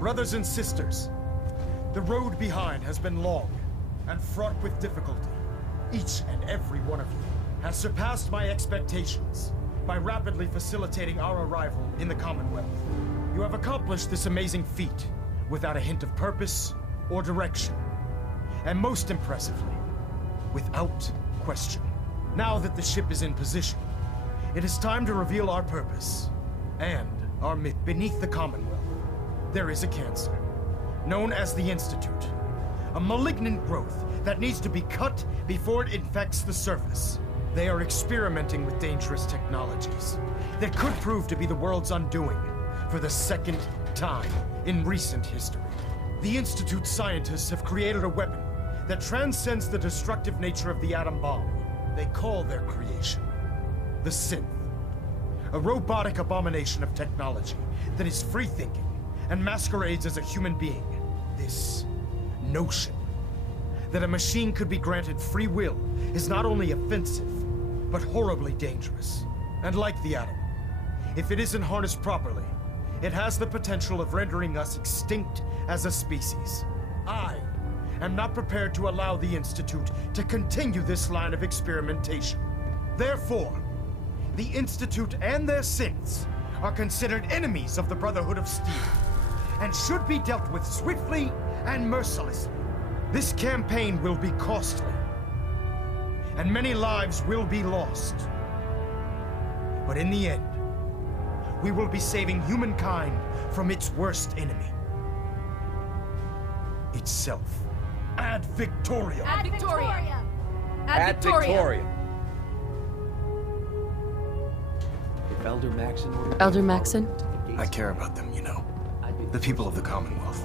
Brothers and sisters, the road behind has been long and fraught with difficulty. Each and every one of you has surpassed my expectations by rapidly facilitating our arrival in the Commonwealth. You have accomplished this amazing feat without a hint of purpose or direction. And most impressively, without question. Now that the ship is in position, it is time to reveal our purpose and our myth. Beneath the Commonwealth, there is a cancer, known as the Institute. A malignant growth that needs to be cut before it infects the surface. They are experimenting with dangerous technologies that could prove to be the world's undoing for the second time in recent history. The Institute's scientists have created a weapon that transcends the destructive nature of the atom bomb. They call their creation the Synth. A robotic abomination of technology that is free-thinking and masquerades as a human being. This notion that a machine could be granted free will is not only offensive, but horribly dangerous. And like the atom, if it isn't harnessed properly, it has the potential of rendering us extinct as a species. I am not prepared to allow the Institute to continue this line of experimentation. Therefore, the Institute and their synths are considered enemies of the Brotherhood of Steel, and should be dealt with swiftly and mercilessly. This campaign will be costly, and many lives will be lost. But in the end, we will be saving humankind from its worst enemy. Itself. Ad Victoriam! Ad Victoriam! Ad Victoriam! If Elder Maxon ordered... Elder Maxon? I care about them, you know. The people of the Commonwealth.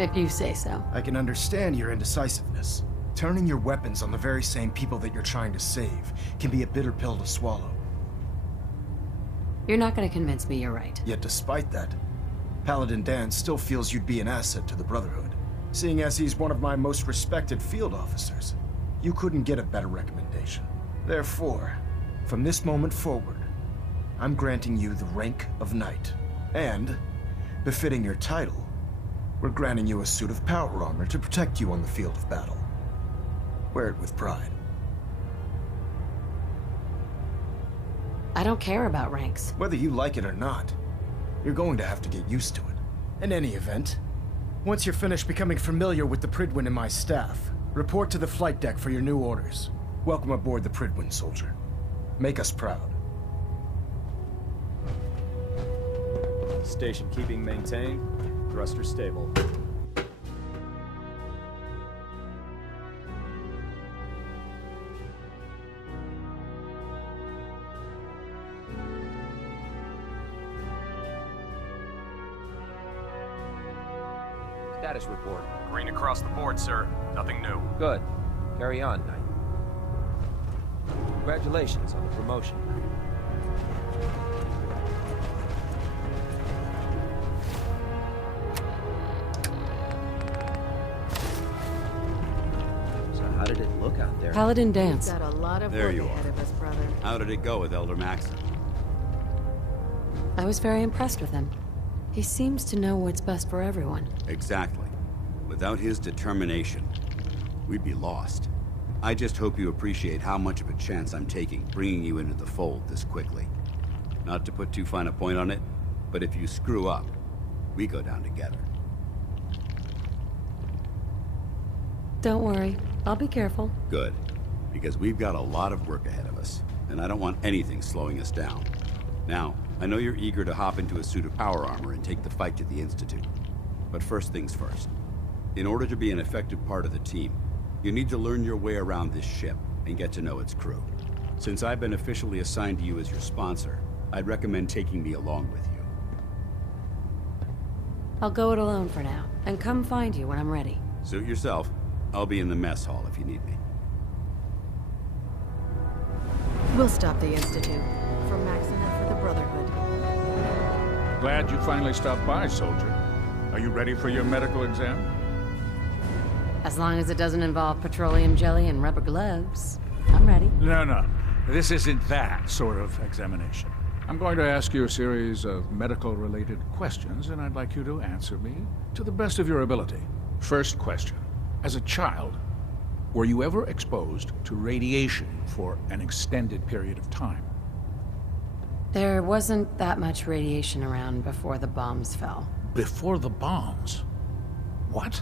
If you say so. I can understand your indecisiveness. Turning your weapons on the very same people that you're trying to save can be a bitter pill to swallow. You're not gonna convince me you're right. Yet despite that, Paladin Dan still feels you'd be an asset to the Brotherhood. Seeing as he's one of my most respected field officers, you couldn't get a better recommendation. Therefore, from this moment forward, I'm granting you the rank of Knight. And, befitting your title, we're granting you a suit of power armor to protect you on the field of battle. Wear it with pride. I don't care about ranks. Whether you like it or not, you're going to have to get used to it. In any event, once you're finished becoming familiar with the Prt2 and my staff, report to the flight deck for your new orders. Welcome aboard the Prt2, soldier. Make us proud. Station keeping maintained. Thruster stable. Status report. Green across the board, sir. Nothing new. Good. Carry on, Knight. Congratulations on the promotion. So how did it look out there? Paladin dance. Got a lot of There work you ahead are. of us, brother. How did it go with Elder Maxon? I was very impressed with him. He seems to know what's best for everyone. Exactly. Without his determination, we'd be lost. I just hope you appreciate how much of a chance I'm taking bringing you into the fold this quickly. Not to put too fine a point on it, but if you screw up, we go down together. Don't worry. I'll be careful. Good. Because we've got a lot of work ahead of us, and I don't want anything slowing us down. Now, I know you're eager to hop into a suit of power armor and take the fight to the Institute. But first things first. In order to be an effective part of the team, you need to learn your way around this ship and get to know its crew. Since I've been officially assigned to you as your sponsor, I'd recommend taking me along with you. I'll go it alone for now, and come find you when I'm ready. Suit yourself. I'll be in the mess hall if you need me. We'll stop the Institute. For Maxon and for the Brotherhood. Glad you finally stopped by, soldier. Are you ready for your medical exam? As long as it doesn't involve petroleum jelly and rubber gloves, I'm ready. No. This isn't that sort of examination. I'm going to ask you a series of medical-related questions, and I'd like you to answer me to the best of your ability. First question. As a child, were you ever exposed to radiation for an extended period of time? There wasn't that much radiation around before the bombs fell. Before the bombs? What?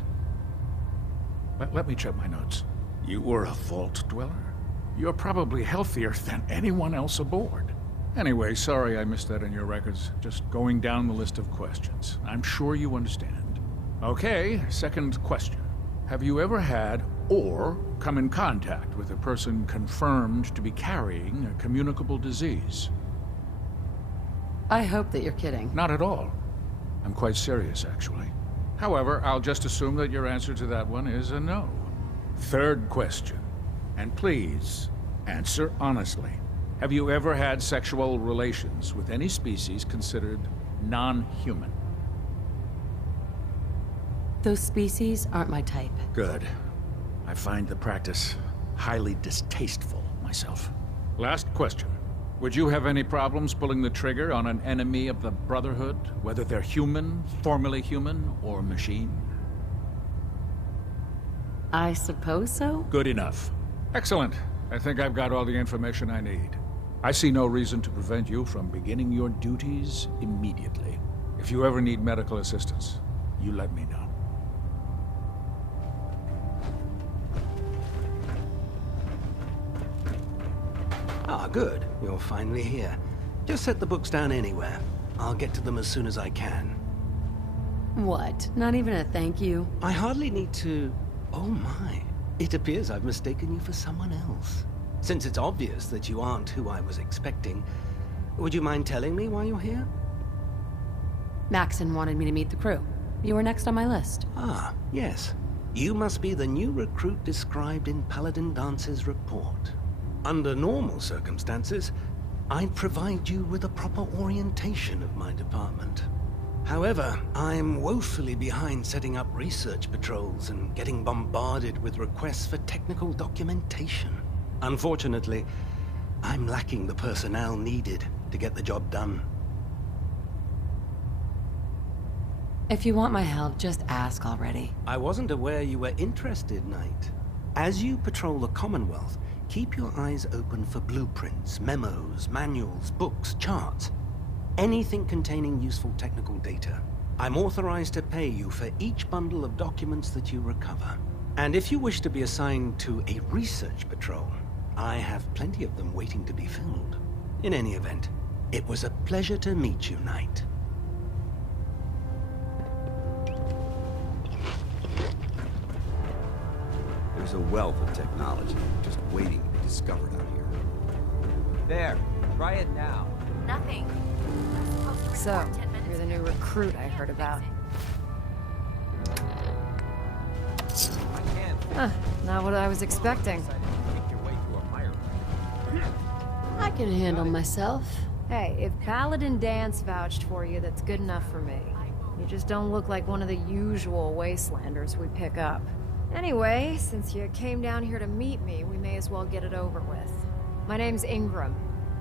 Let me check my notes. You were a vault dweller? You're probably healthier than anyone else aboard. Anyway, sorry I missed that in your records. Just going down the list of questions. I'm sure you understand. Okay, second question. Have you ever had or come in contact with a person confirmed to be carrying a communicable disease? I hope that you're kidding. Not at all. I'm quite serious, actually. However, I'll just assume that your answer to that one is a no. Third question. And please, answer honestly. Have you ever had sexual relations with any species considered non-human? Those species aren't my type. Good. I find the practice highly distasteful myself. Last question. Would you have any problems pulling the trigger on an enemy of the Brotherhood, whether they're human, formerly human, or machine? I suppose so? Good enough. Excellent. I think I've got all the information I need. I see no reason to prevent you from beginning your duties immediately. If you ever need medical assistance, you let me know. Ah, good. You're finally here. Just set the books down anywhere. I'll get to them as soon as I can. What? Not even a thank you? I hardly need to... Oh my. It appears I've mistaken you for someone else. Since it's obvious that you aren't who I was expecting, would you mind telling me why you're here? Maxon wanted me to meet the crew. You were next on my list. Ah, yes. You must be the new recruit described in Paladin Dance's report. Under normal circumstances, I'd provide you with a proper orientation of my department. However, I'm woefully behind setting up research patrols and getting bombarded with requests for technical documentation. Unfortunately, I'm lacking the personnel needed to get the job done. If you want my help, just ask already. I wasn't aware you were interested, Knight. As you patrol the Commonwealth, keep your eyes open for blueprints, memos, manuals, books, charts. Anything containing useful technical data. I'm authorized to pay you for each bundle of documents that you recover. And if you wish to be assigned to a research patrol, I have plenty of them waiting to be filled. In any event, it was a pleasure to meet you, Knight. There's a wealth of technology just waiting to be discovered out here. There. Try it now. Nothing. So, you're the new recruit I heard about. I can't. Huh, not what I was expecting. Make your way through a fire. I can handle myself. Hey, if Paladin Dance vouched for you, that's good enough for me. You just don't look like one of the usual wastelanders we pick up. Anyway, since you came down here to meet me, we may as well get it over with. My name's Ingram,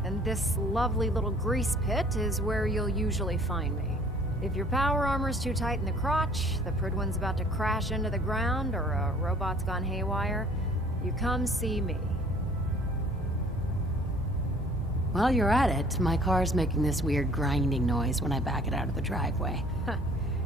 and this lovely little grease pit is where you'll usually find me. If your power armor's too tight in the crotch, the Prt2's about to crash into the ground, or a robot's gone haywire, you come see me. While you're at it, my car's making this weird grinding noise when I back it out of the driveway.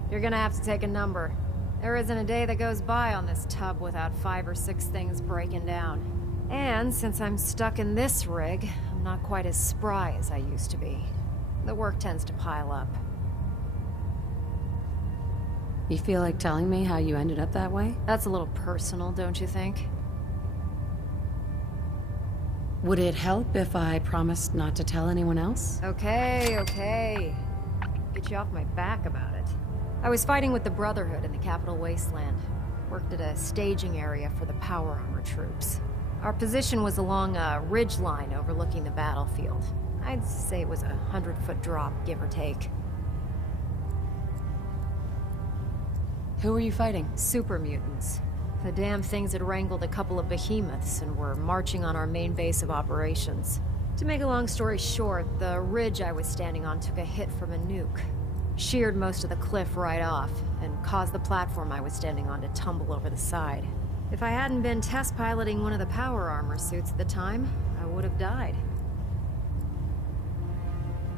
You're gonna have to take a number. There isn't a day that goes by on this tub without 5 or 6 things breaking down. And since I'm stuck in this rig, I'm not quite as spry as I used to be. The work tends to pile up. You feel like telling me how you ended up that way? That's a little personal, don't you think? Would it help if I promised not to tell anyone else? Okay. Get you off my back about it. I was fighting with the Brotherhood in the Capital Wasteland. Worked at a staging area for the power armor troops. Our position was along a ridge line overlooking the battlefield. I'd say it was a 100-foot drop, give or take. Who were you fighting? Super mutants. The damn things had wrangled a couple of behemoths and were marching on our main base of operations. To make a long story short, the ridge I was standing on took a hit from a nuke. Sheared most of the cliff right off, and caused the platform I was standing on to tumble over the side. If I hadn't been test piloting one of the power armor suits at the time, I would have died.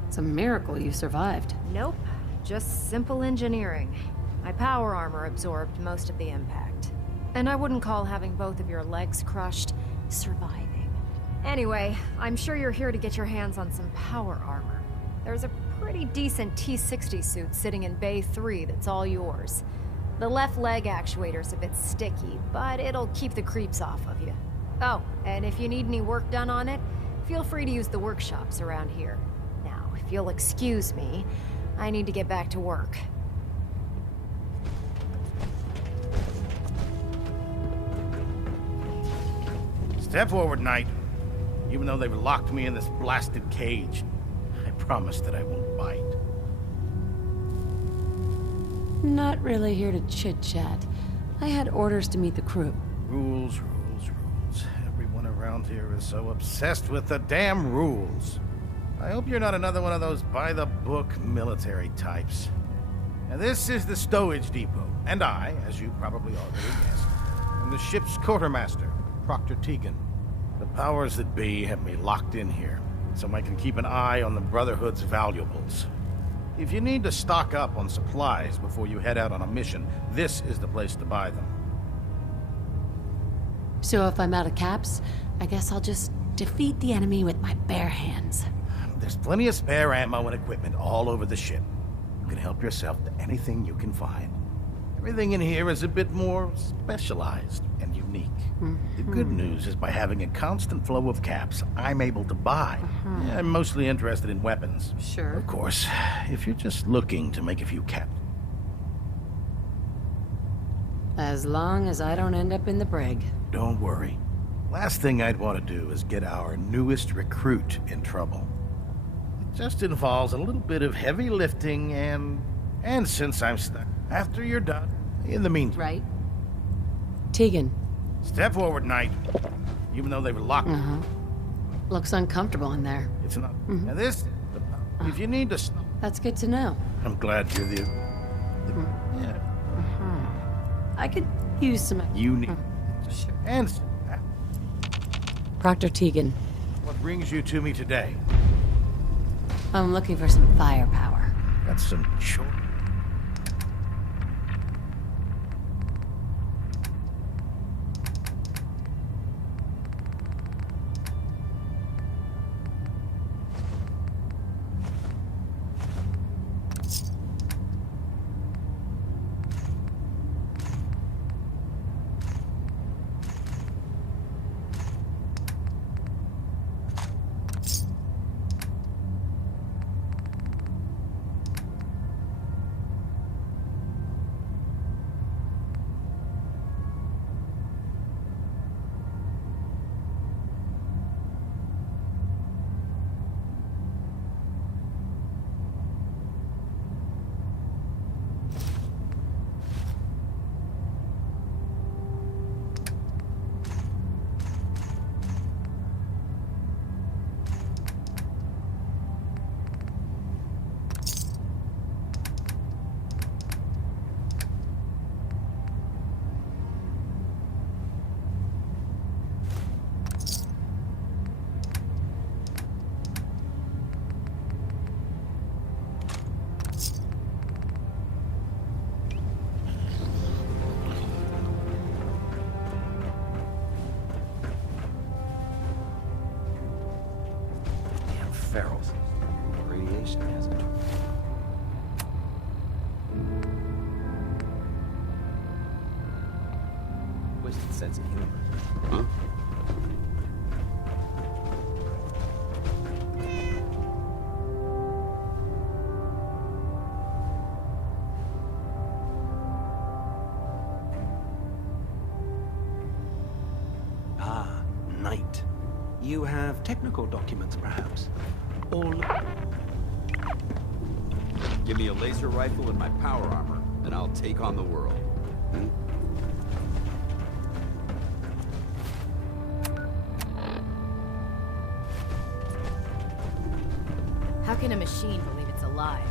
It's a miracle you survived. Nope, just simple engineering. My power armor absorbed most of the impact. And I wouldn't call having both of your legs crushed surviving. Anyway, I'm sure you're here to get your hands on some power armor. There's a pretty decent T-60 suit sitting in Bay 3 that's all yours. The left leg actuator's a bit sticky, but it'll keep the creeps off of you. Oh, and if you need any work done on it, feel free to use the workshops around here. Now, if you'll excuse me, I need to get back to work. Step forward, Knight. Even though they've locked me in this blasted cage, I promise that I won't bite. Not really here to chit-chat. I had orders to meet the crew. Rules, rules, rules. Everyone around here is so obsessed with the damn rules. I hope you're not another one of those by-the-book military types. Now, this is the stowage depot, and I, as you probably already guessed, am the ship's quartermaster, Prt2. The powers that be have me locked in here, so I can keep an eye on the Brotherhood's valuables. If you need to stock up on supplies before you head out on a mission, this is the place to buy them. So if I'm out of caps, I guess I'll just defeat the enemy with my bare hands. There's plenty of spare ammo and equipment all over the ship. You can help yourself to anything you can find. Everything in here is a bit more specialized and unique. The good news is by having a constant flow of caps, I'm able to buy. I'm mostly interested in weapons. Sure. Of course, if you're just looking to make a few caps. As long as I don't end up in the brig. Don't worry. Last thing I'd want to do is get our newest recruit in trouble. It just involves a little bit of heavy lifting and since I'm stuck, after you're done, in the meantime. Right. Tegan. Step forward, Knight. Even though they were locked. Looks uncomfortable in there. It's not. Now this, if you need to stop. That's good to know. I'm glad you're the yeah. I could use some... You need. Sure. And Prt2. what brings you to me today? I'm looking for some firepower. That's some choice. Ferals. Radiation hazard. Twisted sense of humor. Huh? Ah, Knight. You have technical documents, perhaps? Or... Give me a laser rifle and my power armor, and I'll take on the world. can a machine believe it's alive?